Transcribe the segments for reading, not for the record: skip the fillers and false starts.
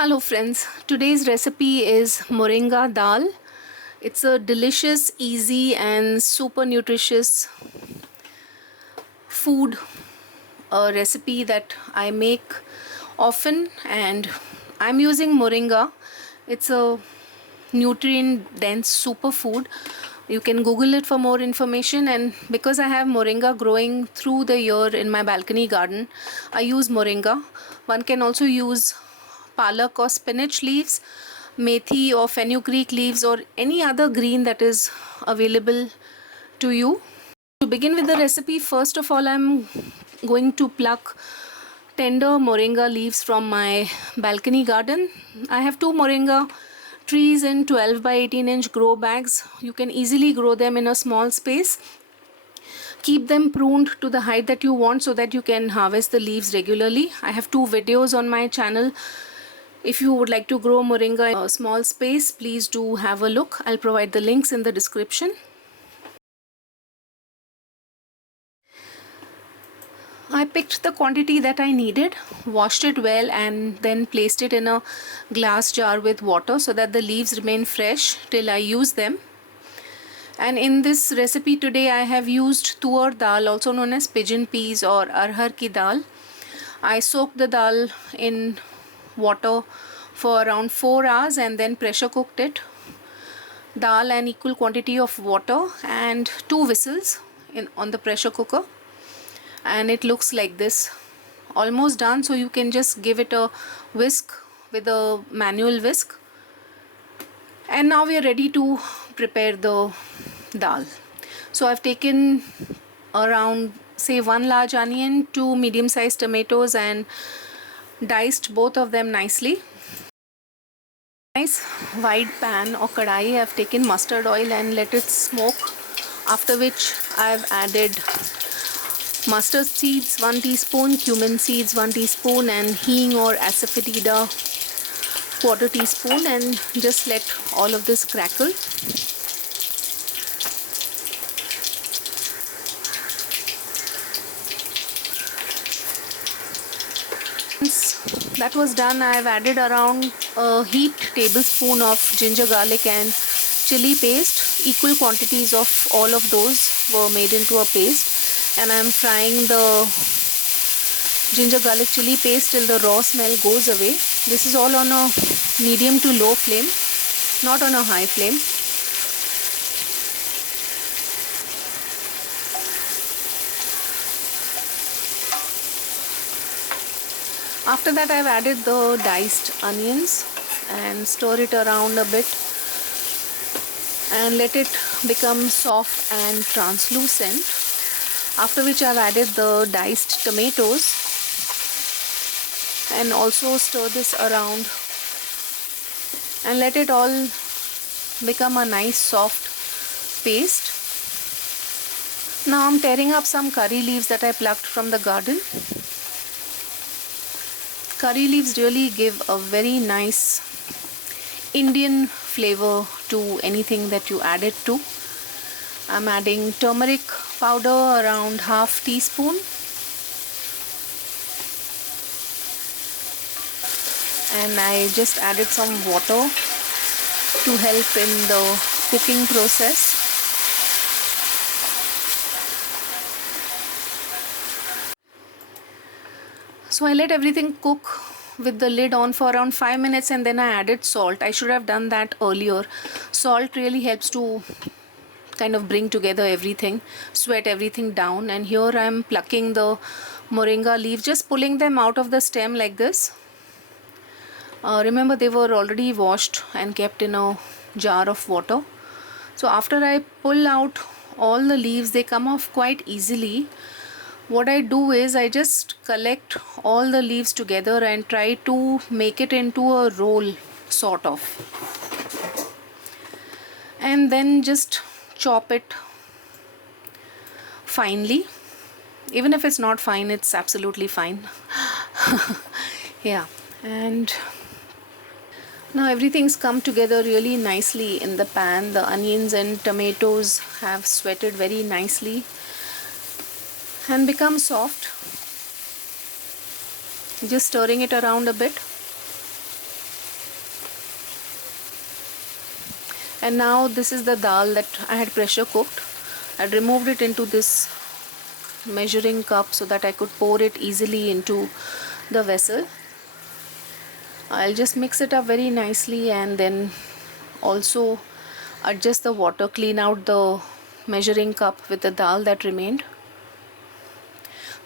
Hello friends, today's recipe is moringa dal. It's a delicious, easy and super nutritious food recipe that I make often, and I'm using moringa. It's a nutrient dense superfood. You can google it for more information, and because I have moringa growing through the year in my balcony garden, I use moringa. One can also use palak or spinach leaves, methi or fenugreek leaves, or any other green that is available to you. To begin with the recipe, first of all, I'm going to pluck tender moringa leaves from my balcony garden. I have two moringa trees in 12 by 18-inch grow bags. You can easily grow them in a small space. Keep them pruned to the height that you want so that you can harvest the leaves regularly. I have two videos on my channel. If you would like to grow moringa in a small space, please do have a look. I'll provide the links in the description. I picked the quantity that I needed, washed it well, and then placed it in a glass jar with water so that the leaves remain fresh till I use them. And in this recipe today, I have used tur dal, also known as pigeon peas or arhar ki dal. I soaked the dal in water for around 4 hours and then pressure cooked it. Dal an equal quantity of water and 2 whistles on the pressure cooker, and it looks like this, almost done. So you can just give it a whisk with a manual whisk, and now we are ready to prepare the dal. So I've taken around, say, 1 large onion, 2 medium-sized tomatoes, and diced both of them nicely. Nice wide pan or kadai, I've taken mustard oil and let it smoke, after which I've added mustard seeds 1 teaspoon, cumin seeds 1 teaspoon, and hing or asafoetida 1/4 teaspoon, and just let all of this crackle. Once that was done, I've added around a heaped tablespoon of ginger, garlic and chili paste. Equal quantities of all of those were made into a paste, and I'm frying the ginger, garlic, chili paste till the raw smell goes away. This is all on a medium to low flame, not on a high flame. After that, I've added the diced onions and stir it around a bit and let it become soft and translucent, after which I've added the diced tomatoes and also stir this around and let it all become a nice soft paste. Now I'm tearing up some curry leaves that I plucked from the garden. Curry leaves really give a very nice Indian flavor to anything that you add it to. I'm adding turmeric powder around 1/2 teaspoon, and I just added some water to help in the cooking process. So I let everything cook with the lid on for around 5 minutes, and then I added salt. I should have done that earlier. Salt really helps to kind of bring together everything, sweat everything down. And here I am plucking the moringa leaves, just pulling them out of the stem like this. Remember, they were already washed and kept in a jar of water. So after I pull out all the leaves, they come off quite easily. What I do is I just collect all the leaves together and try to make it into a roll, sort of, and then just chop it finely. Even if it's not fine, it's absolutely fine. Yeah, and now everything's come together really nicely in the pan. The onions and tomatoes have sweated very nicely and become soft. Just stirring it around a bit. And now this is the dal that I had pressure cooked. I had removed it into this measuring cup so that I could pour it easily into the vessel. I'll just mix it up very nicely and then also adjust the water, clean out the measuring cup with the dal that remained.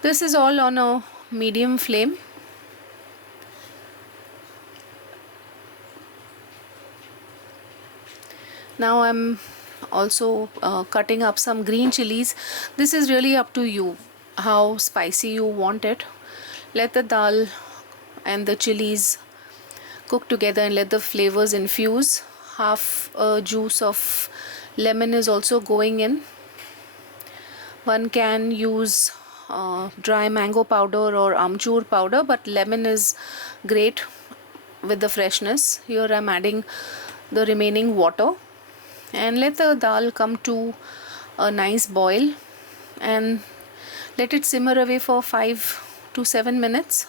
This is all on a medium flame. Now I'm also cutting up some green chilies. This is really up to you how spicy you want it. Let the dal and the chilies cook together and let the flavors infuse. Half a juice of lemon is also going in. One can use dry mango powder or amchur powder, but lemon is great with the freshness. Here I'm adding the remaining water and let the dal come to a nice boil and let it simmer away for 5 to 7 minutes.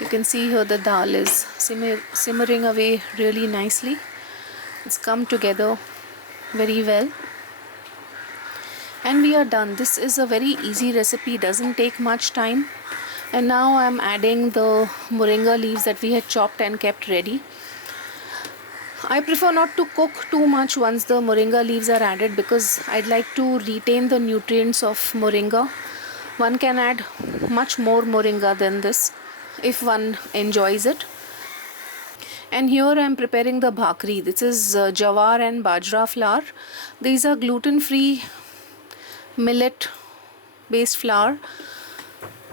You can see here the dal is simmering away really nicely. It's come together very well. And we are done. This is a very easy recipe, doesn't take much time. And now I'm adding the moringa leaves that we had chopped and kept ready. I prefer not to cook too much once the moringa leaves are added because I'd like to retain the nutrients of moringa. One can add much more moringa than this if one enjoys it. And here I am preparing the bhakri. This is jawar and bajra flour. These are gluten-free millet based flour,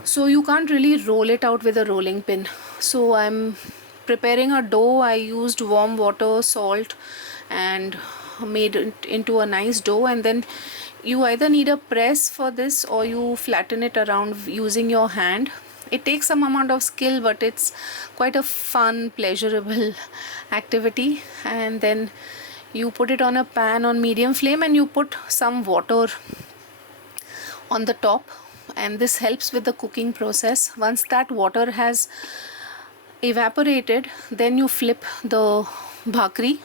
so you can't really roll it out with a rolling pin. So I'm preparing a dough. I used warm water, salt, and made it into a nice dough, and then you either need a press for this or you flatten it around using your hand. It takes some amount of skill, but it's quite a fun, pleasurable activity. And then you put it on a pan on medium flame and you put some water on the top, and this helps with the cooking process. Once that water has evaporated, then you flip the bhakri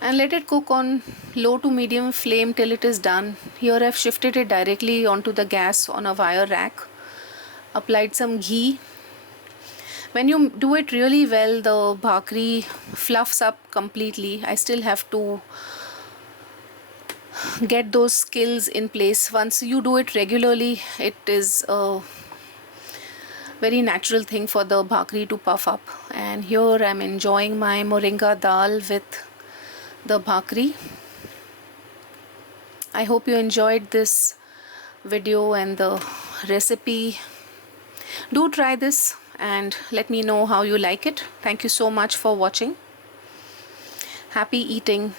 and let it cook on low to medium flame till it is done. Here I've shifted it directly onto the gas on a wire rack, applied some ghee. When you do it really well, the bhakri fluffs up completely. I still have to get those skills in place. Once you do it regularly, it is a very natural thing for the bhakri to puff up. And here I'm enjoying my moringa dal with the bhakri. I hope you enjoyed this video and the recipe. Do try this and let me know how you like it. Thank you so much for watching. Happy eating.